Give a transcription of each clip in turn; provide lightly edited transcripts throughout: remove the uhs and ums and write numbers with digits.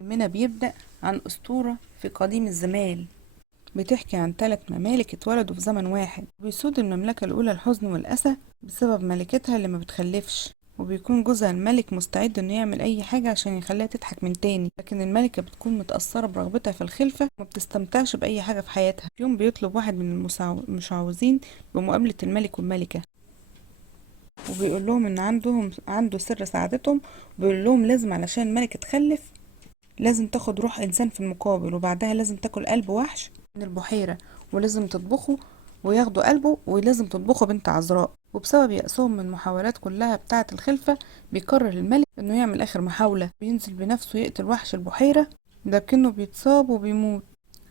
فيلمنا بيبدأ عن أسطورة في قديم الزمان، بتحكي عن 3 ممالك اتولدوا في زمن واحد. بيسود المملكة الأولى الحزن والأسى بسبب ملكتها اللي ما بتخلفش، وبيكون جوزها الملك مستعد انه يعمل اي حاجة عشان يخليها تضحك من تاني. لكن الملكة بتكون متأثرة برغبتها في الخلفة وما بتستمتعش بأي حاجة في حياتها. في يوم بيطلب واحد من المشعوذين بمقابلة الملك والملكة، وبيقول لهم ان عنده سر سعادتهم. وبيقول لهم لازم علشان الملكة تخلف لازم تاخد روح انسان في المقابل، وبعدها لازم تاكل قلب وحش من البحيرة، ولازم تطبخه وياخدوا قلبه، ولازم تطبخه بنت عذراء. وبسبب يأسهم من المحاولات كلها بتاعة الخلفة، بيقرر الملك انه يعمل اخر محاولة، بينزل بنفسه يقتل وحش البحيرة. لكنه بيتصاب وبيموت،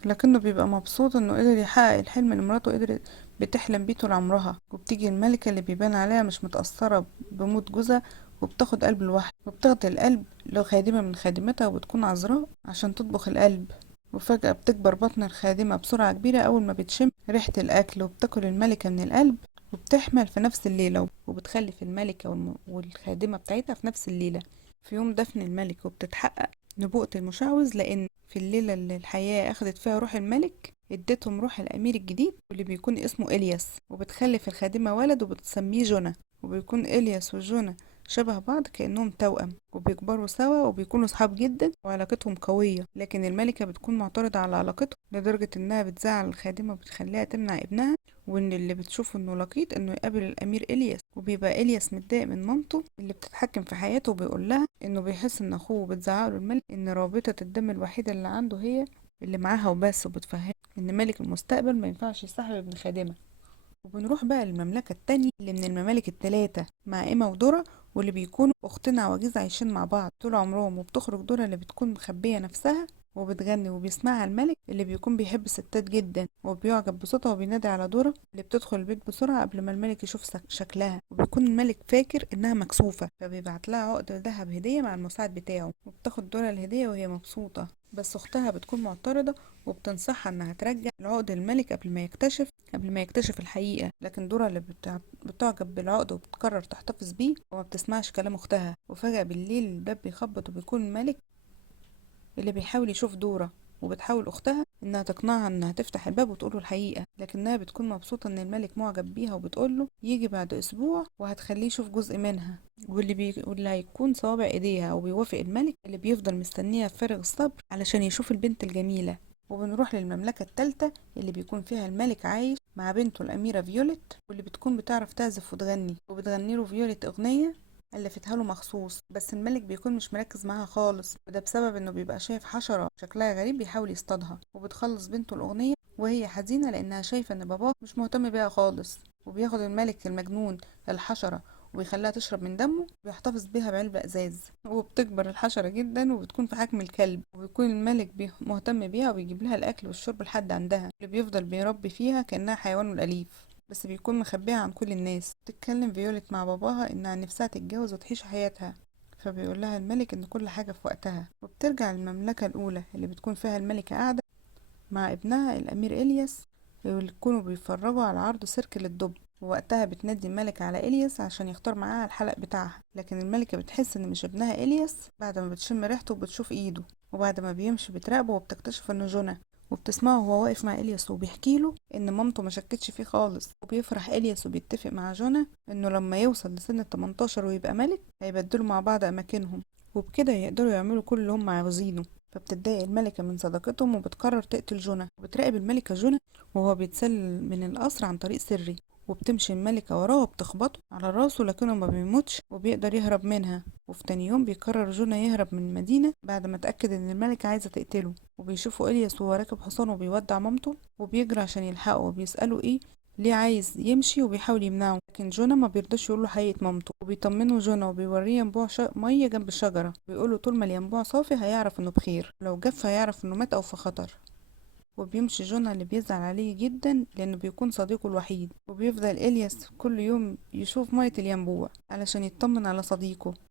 لكنه بيبقى مبسوط انه قدر يحقق الحلم اللي مراته قدرت بتحلم بيه طول عمرها. وبتيجي الملكة اللي بيبان عليها مش متأثرة بموت جوزها، وبتاخد قلب الوحش وبتاخد القلب لخادمة من خادمتها، وبتكون عذراء عشان تطبخ القلب. وفجأة بتكبر بطن الخادمة بسرعة كبيرة أول ما بتشم ريحة الأكل، وبتاكل الملكة من القلب، وبتحمل في نفس الليلة، وبتخلف الملكة والخادمة بتاعتها في نفس الليلة في يوم دفن الملك. وبتتحقق نبوءة المشعوذ، لأن في الليلة اللي الحياة أخدت فيها روح الملك اديتهم روح الأمير الجديد واللي بيكون اسمه إلياس. وبتخلف الخادمة ولد وبتسميه جونا، وبيكون إلياس وجونا شبه بعض كأنهم توأم، وبيكبروا سوا وبيكونوا صحاب جدا وعلاقتهم قوية. لكن الملكة بتكون معترضة على علاقتهم لدرجة انها بتزعل الخادمة وبتخليها تمنع ابنها، وان اللي بتشوفه انه لقيط انه يقابل الامير الياس. وبيبقى الياس متضايق من مامته اللي بتتحكم في حياته، وبيقول لها انه بيحس ان اخوه بتزعله الملك ان رابطة الدم الوحيدة اللي عنده هي اللي معاها وبس، وبتفهم ان ملك المستقبل ما ينفعش يصاحب ابن خادمة. وبنروح بقى للمملكة التانية اللي من الممالك التلاتة مع إيما ودورة، واللي بيكونوا أختين عواجيز عايشين مع بعض طول عمرهم. وبتخرج دورة اللي بتكون مخبية نفسها وبتغني، وبيسمعها الملك اللي بيكون بيحب الستات جدا، وبيعجب بصوتها وبينادي على دورة اللي بتدخل البيت بسرعة قبل ما الملك يشوف شكلها. وبيكون الملك فاكر إنها مكسوفة، فبيبعت لها عقد ذهب هدية مع المساعد بتاعه، وبتاخد دورة الهدية وهي مبسوطة. بس أختها بتكون معترضة وبتنصحها إنها ترجع العقد للملك قبل ما يكتشف الحقيقة. لكن دورة اللي بتعجب بالعقد وبتقرر تحتفظ بيه وما بتسمعش كلام أختها. وفجأة بالليل الباب بيخبط، وبيكون الملك اللي بيحاول يشوف دورة. وبتحاول أختها إنها تقنعها إنها تفتح الباب وتقوله الحقيقة، لكنها بتكون مبسوطة إن الملك معجب بيها، وبتقوله يجي بعد أسبوع وهتخليه يشوف جزء منها، واللي هيكون صوابع إيديها. وبيوافق الملك اللي بيفضل مستنيها بفارغ الصبر علشان يشوف البنت الجميلة. وبنروح للمملكة التالتة اللي بيكون فيها الملك عايش مع بنته الأميرة فيوليت، واللي بتكون بتعرف تعزف وتغني. وبتغني له فيوليت أغنية ألفتها له مخصوص، بس الملك بيكون مش مركز معاها خالص، وده بسبب انه بيبقى شايف حشرة شكلها غريب بيحاول يصطادها. وبتخلص بنته الأغنية وهي حزينة لأنها شايفة ان باباه مش مهتم بيها خالص. وبياخد الملك المجنون الحشرة وبيخليها تشرب من دمه، وبيحتفظ بيها بعلبة ازاز. وبتكبر الحشرة جدا وبتكون في حجم الكلب، وبيكون الملك مهتم بيها وبيجيب لها الاكل والشرب لحد عندها، اللي بيفضل بيربي فيها كأنها حيوانه الأليف، بس بيكون مخبيها عن كل الناس. تتكلم فيوليت مع باباها انها نفسها تتجوز وتعيش حياتها، فبيقول لها الملك ان كل حاجة في وقتها. وبترجع المملكة الأولى اللي بتكون فيها الملكة قاعدة مع ابنها الأمير إلياس، واللي يكونوا بيتفرجوا على عرض سيرك للدب. ووقتها بتنادي الملكة على إلياس عشان يختار معاها الحلق بتاعها، لكن الملكة بتحس ان مش ابنها إلياس بعد ما بتشم ريحته وبتشوف ايده. وبعد ما بيمشي بتراقبه وبتكتشف انه جنى، وبتسمعه وهو واقف مع إلياس وبيحكي له ان مامته ما شكتش فيه خالص. وبيفرح إلياس وبيتفق مع جنى انه لما يوصل لسن 18 ويبقى ملك هيبدلوا مع بعض اماكنهم، وبكده يقدروا يعملوا كل اللي هم عاوزينه. فبتتضايق الملكة من صداقتهم وبتقرر تقتل جنى. وبتراقب الملكة جنى وهو بيتسلل من القصر عن طريق سري، وبتمشي الملكة وراه وبتخبطه على راسه لكنه ما بيموتش وبيقدر يهرب منها. وفي تاني يوم بيقرر جونا يهرب من المدينة بعد ما اتأكد ان الملكة عايزة تقتله. وبيشوفوا إلياس وهو راكب حصان وبيودع مامته، وبيجري عشان يلحقه، وبيسأله ايه ليه عايز يمشي وبيحاول يمنعه. لكن جونا ما بيرضاش يقوله حقيقة مامته، وبيطمنه جونا وبيوريه ينبوع مية جنب الشجرة، بيقوله طول ما الينبوع صافي هيعرف انه بخير، لو جف هيعرف انه مات او في خطر. وبيمشي جونا اللي بيزعل عليه جدا لأنه بيكون صديقه الوحيد. وبيفضل إلياس كل يوم يشوف مية الينبوع علشان يطمن على صديقه.